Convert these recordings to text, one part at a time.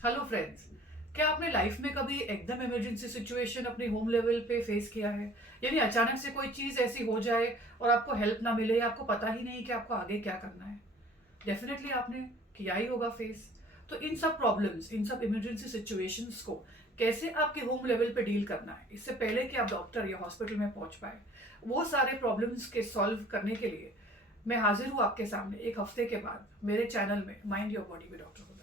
Hello friends. क्या आपने life में कभी एकदम इमरजेंसी सिचुएशन अपने होम लेवल पे फेस किया है? यानी अचानक से कोई चीज़ ऐसी हो जाए और आपको हेल्प ना मिले या आपको पता ही नहीं कि आपको आगे क्या करना है। डेफिनेटली आपने किया ही होगा फेस। तो इन सब प्रॉब्लम्स, इन सब इमरजेंसी सिचुएशंस को कैसे आपके होम लेवल पे डील करना है इससे पहले कि आप डॉक्टर या हॉस्पिटल में पहुंच पाए, वो सारे प्रॉब्लम्स के सॉल्व करने के लिए मैं हाजिर हूँ आपके सामने एक हफ्ते के बाद मेरे चैनल में माइंड योर बॉडी में डॉक्टर होगा।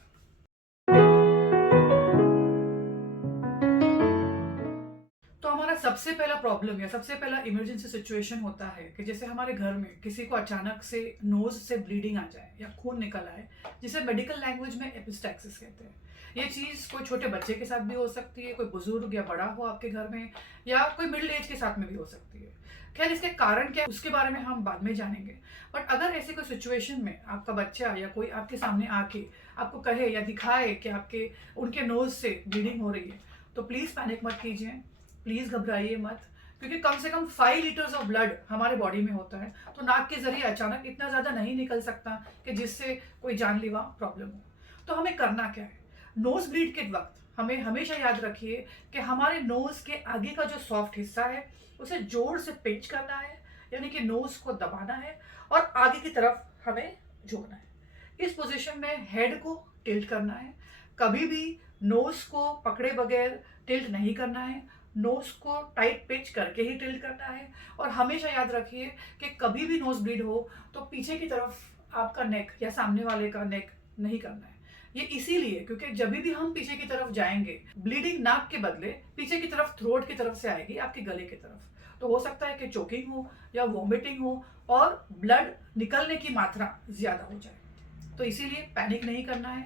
तो हमारा सबसे पहला प्रॉब्लम या सबसे पहला इमरजेंसी सिचुएशन होता है कि जैसे हमारे घर में किसी को अचानक से नोज से ब्लीडिंग आ जाए या खून निकल आए, जिसे मेडिकल लैंग्वेज में एपिस्टैक्सिस कहते हैं। ये चीज़ कोई छोटे बच्चे के साथ भी हो सकती है, कोई बुजुर्ग या बड़ा हो आपके घर में, या कोई मिडिल एज के साथ में भी हो सकती है। खैर, इसके कारण क्या है उसके बारे में हम बाद में जानेंगे। बट अगर ऐसी कोई सिचुएशन में आपका बच्चा या कोई आपके सामने आके आपको कहे या दिखाए कि आपके उनके नोज से ब्लीडिंग हो रही है, तो प्लीज़ पैनिक मत कीजिए, प्लीज घबराइए मत। क्योंकि कम से कम 5 लीटर्स ऑफ ब्लड हमारे बॉडी में होता है, तो नाक के जरिए अचानक इतना ज्यादा नहीं निकल सकता कि जिससे कोई जानलेवा प्रॉब्लम हो। तो हमें करना क्या है? नोज ब्लीड के वक्त हमें हमेशा याद रखिए कि हमारे नोज के आगे का जो सॉफ्ट हिस्सा है उसे जोर से पिंच करना है, यानी कि नोज को दबाना है और आगे की तरफ हमें झुकना है। इस पोजीशन में हेड को टिल्ट करना है। कभी भी नोज को पकड़े बगैर टिल्ट नहीं करना है, नोज को टाइट पिच करके ही टिल्ट करना है। और हमेशा याद रखिए कि कभी भी नोज ब्लीड हो तो पीछे की तरफ आपका नेक या सामने वाले का नेक नहीं करना है। ये इसीलिए क्योंकि जब भी हम पीछे की तरफ जाएंगे, ब्लीडिंग नाक के बदले पीछे की तरफ, थ्रोट की तरफ से आएगी, आपके गले की तरफ। तो हो सकता है कि चोकिंग हो या वॉमिटिंग हो और ब्लड निकलने की मात्रा ज्यादा हो जाए। तो इसीलिए पैनिक नहीं करना है,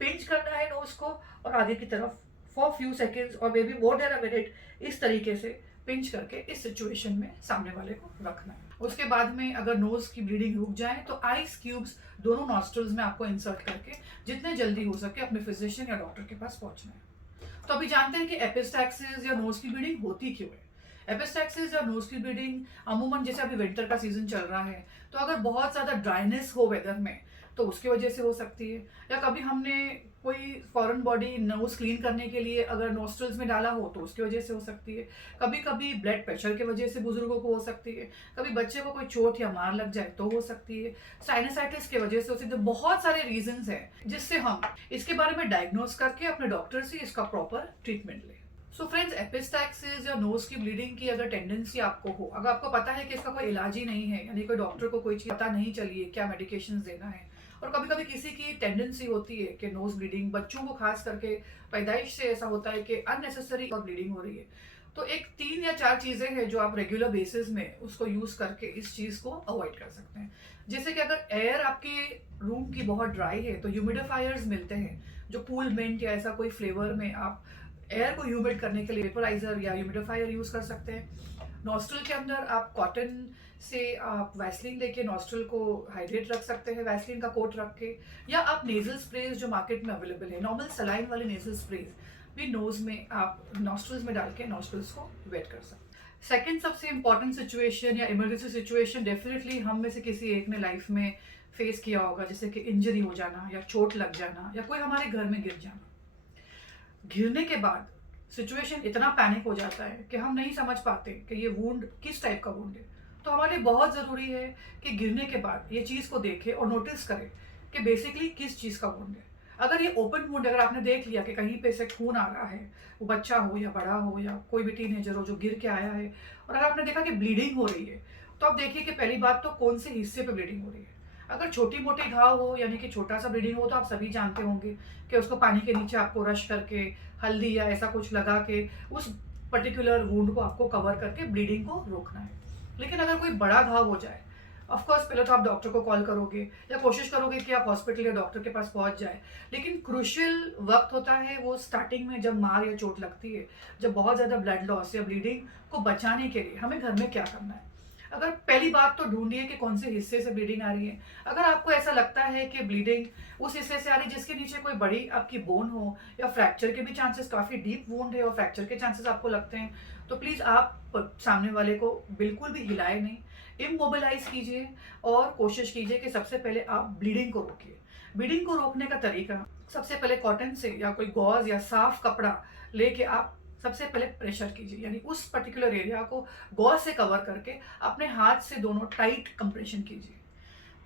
पिंच करना है नोज को और आगे की तरफ फॉर फ्यू सेकेंड्स और may be more than a minute इस तरीके से पिंच करके इस सिचुएशन में सामने वाले को रखना है। उसके बाद में अगर नोज की ब्लीडिंग रुक जाए तो आइस क्यूब्स दोनों नॉस्ट्रल्स में आपको इंसर्ट करके जितने जल्दी हो सके अपने फिजिशियन या डॉक्टर के पास पहुंचना है। तो अभी जानते हैं कि एपिस्टैक्सिस या नोज की ब्लीडिंग होती क्यों है। एपिस्टैक्सिस या नोज की ब्लीडिंग अमूमन, जैसे अभी विंटर का सीजन चल रहा है, तो अगर बहुत ज्यादा ड्राइनेस हो वेदर में तो उसकी वजह से हो सकती है। या कभी हमने कोई फॉरेन बॉडी नोज क्लीन करने के लिए अगर नोस्ट्रल्स में डाला हो तो उसकी वजह से हो सकती है। कभी कभी ब्लड प्रेशर की वजह से बुजुर्गों को हो सकती है। कभी बच्चे को कोई चोट या मार लग जाए तो हो सकती है। साइनसाइटिस की वजह से हो सकती है। बहुत सारे रीजंस हैं जिससे हम इसके बारे में डायग्नोज करके अपने डॉक्टर से इसका प्रॉपर ट्रीटमेंट लें। सो फ्रेंड्स, एपिस्टैक्सिस या नोज की ब्लीडिंग की अगर टेंडेंसी आपको हो, अगर आपको पता है कि इसका कोई इलाज ही नहीं है, यानी कोई डॉक्टर को कोई चीज पता नहीं चली है क्या मेडिकेशन देना है, और कभी कभी किसी की टेंडेंसी होती है कि नोज ब्लीडिंग, बच्चों को खास करके पैदाइश से ऐसा होता है कि अननेसेसरी और ब्लीडिंग हो रही है, तो एक 3 या 4 चीजें हैं जो आप रेगुलर बेसिस में उसको यूज करके इस चीज को अवॉइड कर सकते हैं। जैसे कि अगर एयर आपके रूम की बहुत ड्राई है तो ह्यूमिडिफायर्स मिलते हैं, जो कूल मिंट या ऐसा कोई फ्लेवर में आप एयर को ह्यूमिड करने के लिए वेपराइजर या ह्यूमिडिफायर यूज कर सकते हैं। नॉस्ट्रल के अंदर आप कॉटन से आप वैसलीन लेके नॉस्ट्रल को हाइड्रेट रख सकते हैं, वैसलीन का कोट रख के। या आप नेजल स्प्रेज जो मार्केट में अवेलेबल है, नॉर्मल सलाइन वाले नेजल स्प्रेज भी नोज में आप नॉस्ट्रल्स में डाल के नॉस्ट्रल्स को वेट कर सकते हैं। सेकेंड सबसे इंपॉर्टेंट सिचुएशन या इमरजेंसी सिचुएशन डेफिनेटली हम में से किसी एक ने लाइफ में फेस किया होगा, जैसे कि इंजरी हो जाना या चोट लग जाना या कोई हमारे घर में गिर जाना। गिरने के बाद सिचुएशन इतना पैनिक हो जाता है कि हम नहीं समझ पाते कि ये वुंड किस टाइप का वुंड है। तो हमारे लिए बहुत ज़रूरी है कि गिरने के बाद ये चीज़ को देखें और नोटिस करें कि बेसिकली किस चीज़ का वुंड है। अगर ये ओपन वुंड, अगर आपने देख लिया कि कहीं पे से खून आ रहा है, वो बच्चा हो या बड़ा हो या कोई भी टीनेजर हो जो गिर के आया है, और अगर आपने देखा कि ब्लीडिंग हो रही है, तो आप देखिए कि पहली बात तो कौन से हिस्से पे ब्लीडिंग हो रही है। अगर छोटी मोटी घाव हो यानी कि छोटा सा ब्लीडिंग हो तो आप सभी जानते होंगे कि उसको पानी के नीचे आपको रश करके हल्दी या ऐसा कुछ लगा के उस पर्टिकुलर वुंड को आपको कवर करके ब्लीडिंग को रोकना है। लेकिन अगर कोई बड़ा घाव हो जाए, ऑफ कोर्स पहले तो आप डॉक्टर को कॉल करोगे या कोशिश करोगे कि आप हॉस्पिटल या डॉक्टर के पास पहुंच जाए। लेकिन क्रूशियल वक्त होता है वो स्टार्टिंग में, जब मार या चोट लगती है, जब बहुत ज़्यादा ब्लड लॉस या ब्लीडिंग को बचाने के लिए हमें घर में क्या करना है। अगर पहली बात तो ढूंढिए कि कौन से हिस्से से ब्लीडिंग आ रही है। अगर आपको ऐसा लगता है कि ब्लीडिंग उस हिस्से से आ रही है जिसके नीचे कोई बड़ी आपकी बोन हो, या फ्रैक्चर के भी चांसेस, काफी डीप वुंड है और फ्रैक्चर के चांसेस आपको लगते हैं, तो प्लीज आप सामने वाले को बिल्कुल भी हिलाए नहीं, इमोबिलाइज कीजिए और कोशिश कीजिए कि सबसे पहले आप ब्लीडिंग को रोकिए। ब्लीडिंग को रोकने का तरीका सबसे पहले कॉटन से या कोई गॉज या साफ कपड़ा लेके आप सबसे पहले प्रेशर कीजिए, यानी उस पर्टिकुलर एरिया को गॉज से कवर करके अपने हाथ से दोनों टाइट कंप्रेशन कीजिए।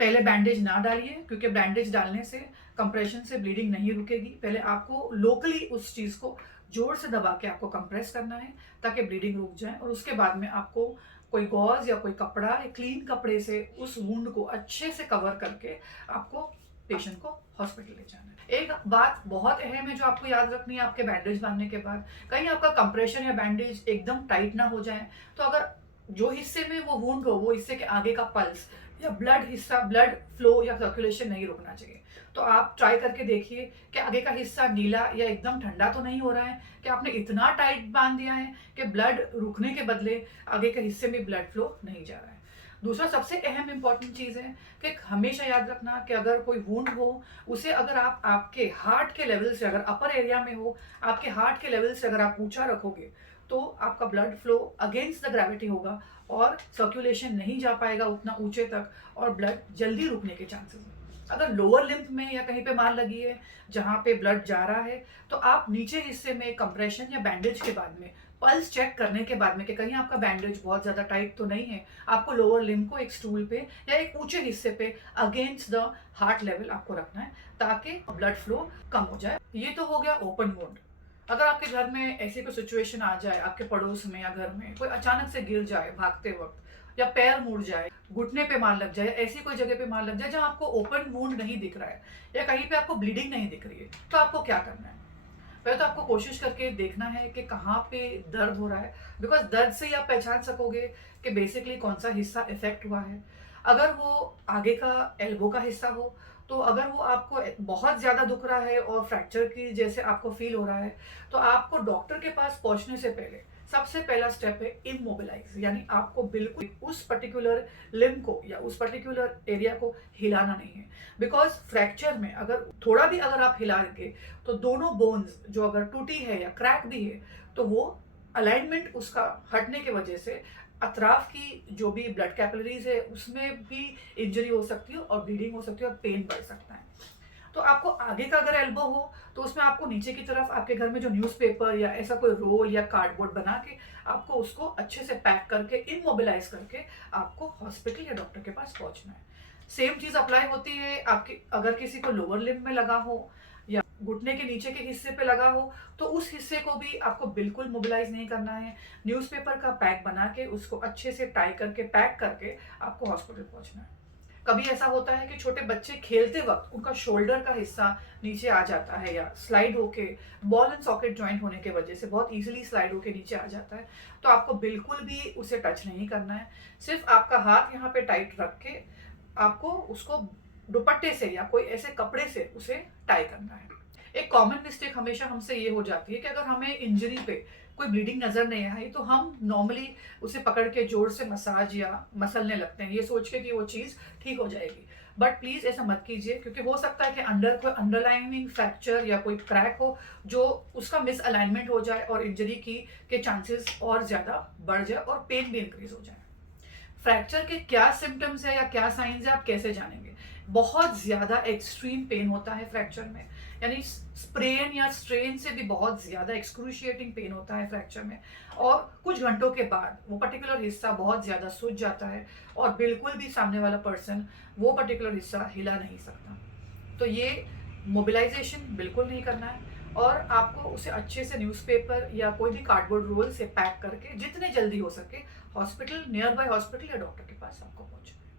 पहले बैंडेज ना डालिए, क्योंकि बैंडेज डालने से कंप्रेशन से ब्लीडिंग नहीं रुकेगी। पहले आपको लोकली उस चीज़ को जोर से दबा के आपको कंप्रेस करना है ताकि ब्लीडिंग रुक जाए, और उसके बाद में आपको कोई गॉज या कोई कपड़ा या क्लीन कपड़े से उस वुंड को अच्छे से कवर करके आपको पेशेंट को हॉस्पिटल ले जाना है। एक बात बहुत अहम है जो आपको याद रखनी है आपके बैंडेज बांधने के बाद, कहीं आपका कंप्रेशन या बैंडेज एकदम टाइट ना हो जाए, तो अगर जो हिस्से में वो वुंड हो वो हिस्से के आगे का पल्स या ब्लड हिस्सा, ब्लड फ्लो या सर्कुलेशन नहीं रुकना चाहिए। तो आप ट्राई करके देखिए कि आगे का हिस्सा नीला या एकदम ठंडा तो नहीं हो रहा है, कि आपने इतना टाइट बांध दिया है कि ब्लड रुकने के बदले आगे के हिस्से में ब्लड फ्लो नहीं जा रहा है। दूसरा सबसे अहम इंपॉर्टेंट चीज़ है कि हमेशा याद रखना कि अगर कोई वुंड हो, उसे अगर आप आपके हार्ट के लेवल से, अगर अपर एरिया में हो, आपके हार्ट के लेवल से अगर आप ऊंचा रखोगे तो आपका blood flow against the gravity होगा और सर्कुलेशन नहीं जा पाएगा उतना ऊंचे तक, और ब्लड जल्दी रुकने के चांसेस हैं। अगर लोअर लिम्फ में या कहीं पे मार लगी है जहाँ पे ब्लड जा रहा है, तो आप नीचे हिस्से में कंप्रेशन या बैंडेज के बाद में, पल्स चेक करने के बाद में कि कहीं आपका बैंडेज बहुत ज़्यादा टाइट तो नहीं है, आपको लोअर लिम्फ को एक स्टूल पे या एक ऊंचे हिस्से पे अगेंस्ट द हार्ट लेवल आपको रखना है ताकि ब्लड फ्लो कम हो जाए। ये तो हो गया ओपन वुंड। अगर आपके घर में ऐसी कोई सिचुएशन आ जाए, आपके पड़ोस में या घर में कोई अचानक से गिर जाए भागते वक्त, या पैर मुड़ जाए, घुटने पे मार लग जाए, ऐसी कोई जगह पे मार लग जाए जहां आपको ओपन वुंड नहीं दिख रहा है या कहीं पे आपको ब्लीडिंग नहीं दिख रही है, तो आपको क्या करना है? पहले तो आपको कोशिश करके देखना है कि कहाँ पे दर्द हो रहा है, बिकॉज दर्द से ही आप पहचान सकोगे कि बेसिकली कौन सा हिस्सा इफेक्ट हुआ है। अगर वो आगे का एल्बो का हिस्सा हो, तो अगर वो आपको बहुत ज़्यादा दुख रहा है और फ्रैक्चर की जैसे आपको फील हो रहा है, तो आपको डॉक्टर के पास पहुंचने से पहले सबसे पहला स्टेप है इमोबिलाइज, यानी आपको बिल्कुल उस पर्टिकुलर लिम्ब को या उस पर्टिकुलर एरिया को हिलाना नहीं है। बिकॉज फ्रैक्चर में अगर थोड़ा भी अगर आप हिला के, तो दोनों बोन्स जो अगर टूटी है या क्रैक भी है, तो वो अलाइनमेंट उसका हटने की वजह से अतराफ की जो भी ब्लड कैपिलरीज है उसमें भी इंजरी हो सकती है और ब्लीडिंग हो सकती है और पेन बढ़ सकता है। तो आपको आगे का अगर एल्बो हो, तो उसमें आपको नीचे की तरफ आपके घर में जो न्यूज़पेपर या ऐसा कोई रोल या कार्डबोर्ड बना के आपको उसको अच्छे से पैक करके इमोबिलाइज करके आपको हॉस्पिटल या डॉक्टर के पास पहुंचना है। सेम चीज़ अप्लाई होती है आपकी, अगर किसी को लोअर लिम्ब में लगा हो या घुटने के नीचे के हिस्से पे लगा हो, तो उस हिस्से को भी आपको बिल्कुल मोबिलाइज नहीं करना है। न्यूज़पेपर का पैक बना के उसको अच्छे से टाई करके पैक करके आपको हॉस्पिटल पहुंचना है। कभी ऐसा होता है कि छोटे बच्चे खेलते वक्त उनका शोल्डर का हिस्सा नीचे आ जाता है या स्लाइड होके, बॉल एंड सॉकेट जॉइंट होने की वजह से बहुत इजीली स्लाइड होके नीचे आ जाता है, तो आपको बिल्कुल भी उसे टच नहीं करना है। सिर्फ आपका हाथ यहाँ पे टाइट रख के आपको उसको दुपट्टे से या कोई ऐसे कपड़े से उसे टाई करना है। एक कॉमन मिस्टेक हमेशा हमसे ये हो जाती है कि अगर हमें इंजरी पे कोई ब्लीडिंग नजर नहीं आई, तो हम नॉर्मली उसे पकड़ के जोर से मसाज या मसलने लगते हैं, ये सोच के कि वो चीज़ ठीक हो जाएगी। बट प्लीज़ ऐसा मत कीजिए, क्योंकि हो सकता है कि अंदर कोई अंडरलाइनिंग फ्रैक्चर या कोई क्रैक हो जो उसका मिसअलाइनमेंट हो जाए और इंजरी की के चांसेस और ज़्यादा बढ़ जाए और पेन भी इंक्रीज हो जाए। फ्रैक्चर के क्या सिम्टम्स है या क्या साइंस है आप कैसे जानेंगे? बहुत ज़्यादा एक्सट्रीम पेन होता है फ्रैक्चर में, यानी स्प्रेन या स्ट्रेन से भी बहुत ज़्यादा एक्सक्रूशिएटिंग पेन होता है फ्रैक्चर में, और कुछ घंटों के बाद वो पर्टिकुलर हिस्सा बहुत ज़्यादा सूज जाता है और बिल्कुल भी सामने वाला पर्सन वो पर्टिकुलर हिस्सा हिला नहीं सकता। तो ये मोबिलाइजेशन बिल्कुल नहीं करना है, और आपको उसे अच्छे से न्यूज़पेपर या कोई भी कार्डबोर्ड रोल से पैक करके जितने जल्दी हो सके हॉस्पिटल, नियर बाय हॉस्पिटल या डॉक्टर के पास आपको पहुंचना है।